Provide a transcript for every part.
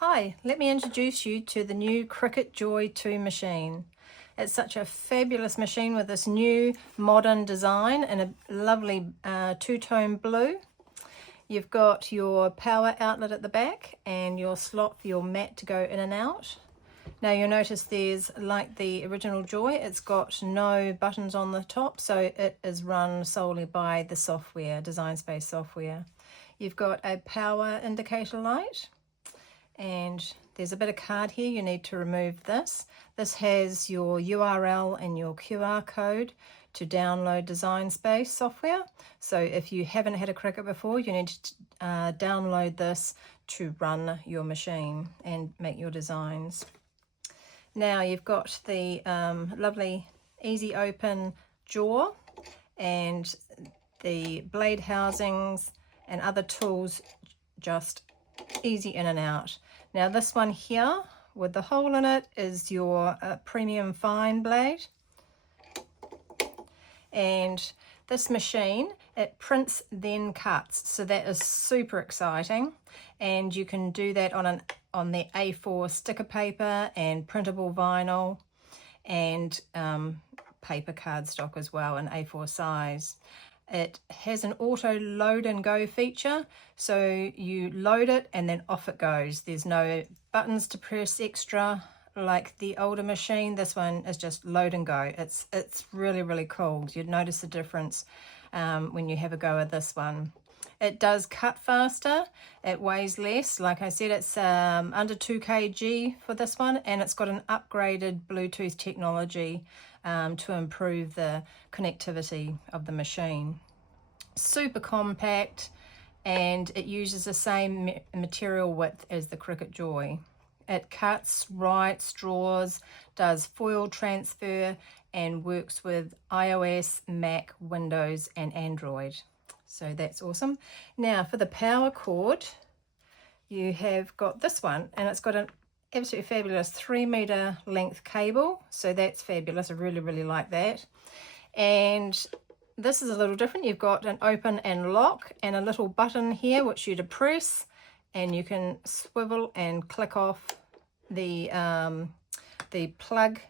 Hi, let me introduce you to the new Cricut Joy 2 machine. It's such a fabulous machine with this new modern design in a lovely two-tone blue. You've got your power outlet at the back and your slot for your mat to go in and out. Now you'll notice there's, like the original Joy, it's got no buttons on the top, so it is run solely by the software, Design Space software. You've got a power indicator light. And there's a bit of card here, you need to remove this. This has your URL and your QR code to download Design Space software. So if you haven't had a Cricut before, you need to download this to run your machine and make your designs. Now you've got the lovely easy open jaw and the blade housings and other tools just easy in and out. Now this one here with the hole in it is your premium fine blade, and this machine, it prints then cuts, so that is super exciting. And you can do that on the A4 sticker paper and printable vinyl and paper cardstock as well in A4 size. It has an auto load and go feature, so you load it and then off it goes. There's no buttons to press extra like the older machine. This one is just load and go. It's really cool. You'd notice the difference when you have a go at this one. It does cut faster, it weighs less. Like I said, it's under 2 kg for this one, and it's got an upgraded Bluetooth technology to improve the connectivity of the machine. Super compact, and it uses the same material width as the Cricut Joy. It cuts, writes, draws, does foil transfer, and works with iOS, Mac, Windows, and Android. So that's awesome. Now for the power cord, you have got this one, and it's got an absolutely fabulous 3-meter length cable, so that's fabulous. I really like that. And this is a little different. You've got an open and lock and a little button here which you depress, and you can swivel and click off the plug.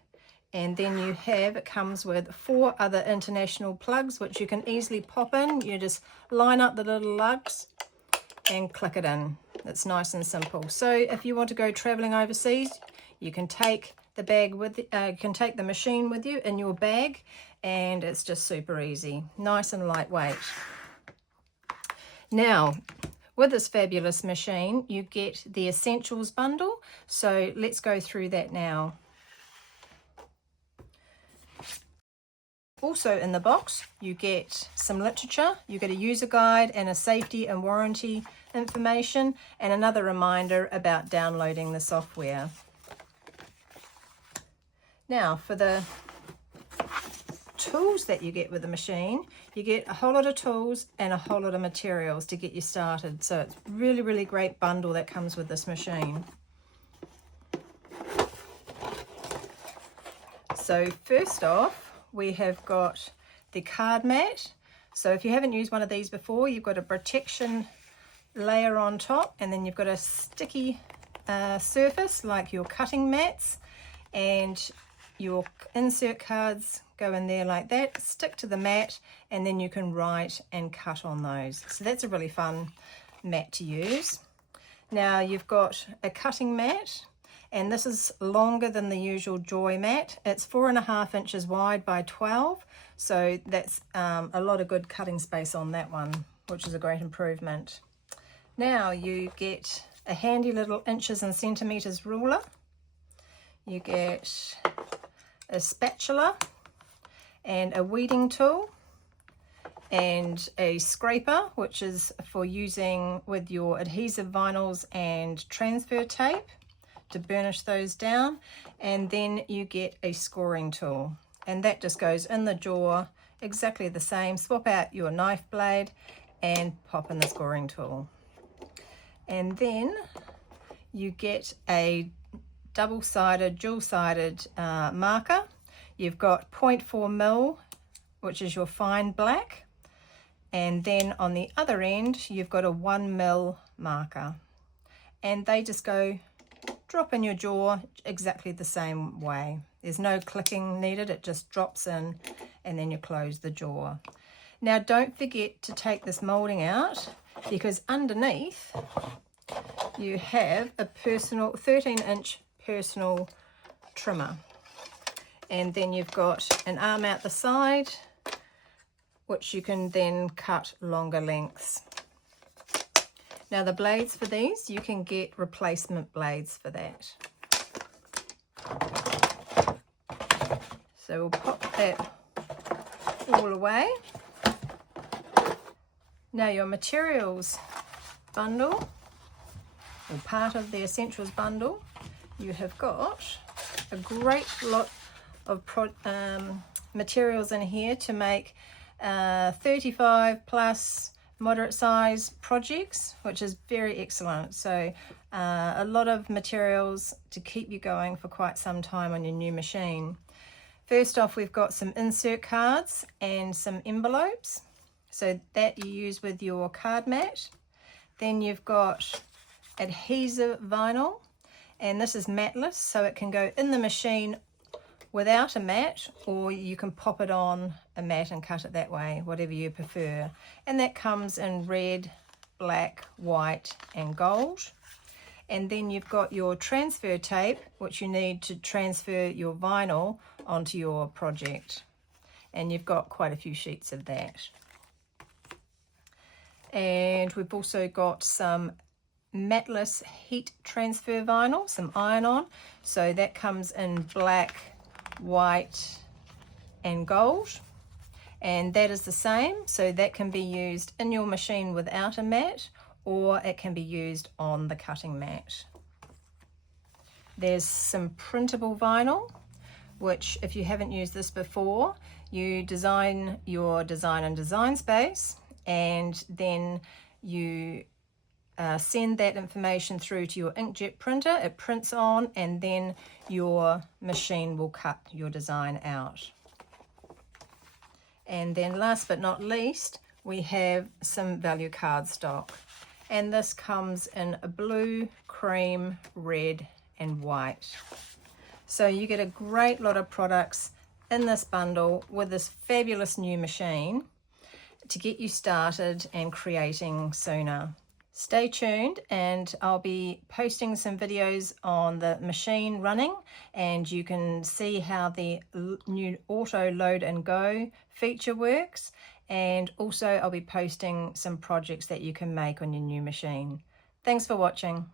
And then you have, it comes with 4 other international plugs which you can easily pop in. You just line up the little lugs and click it in. It's nice and simple. So if you want to go traveling overseas, you can take the bag with you can take the machine with you in your bag, and it's just super easy, nice and lightweight. Now with this fabulous machine you get the essentials bundle, so let's go through that now. Also in the box you get some literature, you get a user guide and a safety and warranty information, and another reminder about downloading the software. Now for the tools that you get with the machine, you get a whole lot of tools and a whole lot of materials to get you started. So it's really great bundle that comes with this machine. So first off, we have got the card mat. So if you haven't used one of these before, you've got a protection layer on top, and then you've got a sticky surface like your cutting mats, and your insert cards go in there like that, stick to the mat, and then you can write and cut on those. So that's a really fun mat to use. Now you've got a cutting mat, and this is longer than the usual Joy mat. It's 4.5 inches wide by 12, so that's a lot of good cutting space on that one, which is a great improvement. Now you get a handy little inches and centimeters ruler. You get a spatula and a weeding tool and a scraper, which is for using with your adhesive vinyls and transfer tape to burnish those down. And then you get a scoring tool, and that just goes in the jaw exactly the same. Swap out your knife blade and pop in the scoring tool. And then you get a double-sided, dual-sided marker. You've got 0.4 mil, which is your fine black, and then on the other end you've got a 1 mil marker, and they just go drop in your jaw exactly the same way. There's no clicking needed, it just drops in and then you close the jaw. Now don't forget to take this moulding out, because underneath you have a personal 13-inch personal trimmer, and then you've got an arm out the side which you can then cut longer lengths. Now the blades for these, you can get replacement blades for that. So we'll pop that all away. Now your materials bundle, or part of the essentials bundle, you have got a great lot of materials in here to make 35 plus moderate size projects, which is very excellent. So a lot of materials to keep you going for quite some time on your new machine. First off, we've got some insert cards and some envelopes, so that you use with your card mat. Then you've got adhesive vinyl, and this is matless, so it can go in the machine without a mat, or you can pop it on a mat and cut it that way, whatever you prefer. And that comes in red, black, white and gold. And then you've got your transfer tape, which you need to transfer your vinyl onto your project, and you've got quite a few sheets of that. And we've also got some matless heat transfer vinyl, some iron-on, so that comes in black, white and gold, and that is the same, so that can be used in your machine without a mat, or it can be used on the cutting mat. There's some printable vinyl, which if you haven't used this before, you design your design space, and then you send that information through to your inkjet printer. It prints on, and then your machine will cut your design out. And then last but not least, we have some value cardstock, and this comes in a blue, cream, red and white. So you get a great lot of products in this bundle with this fabulous new machine to get you started and creating sooner. Stay tuned, and I'll be posting some videos on the machine running, and you can see how the new auto load and go feature works, and also I'll be posting some projects that you can make on your new machine. Thanks for watching.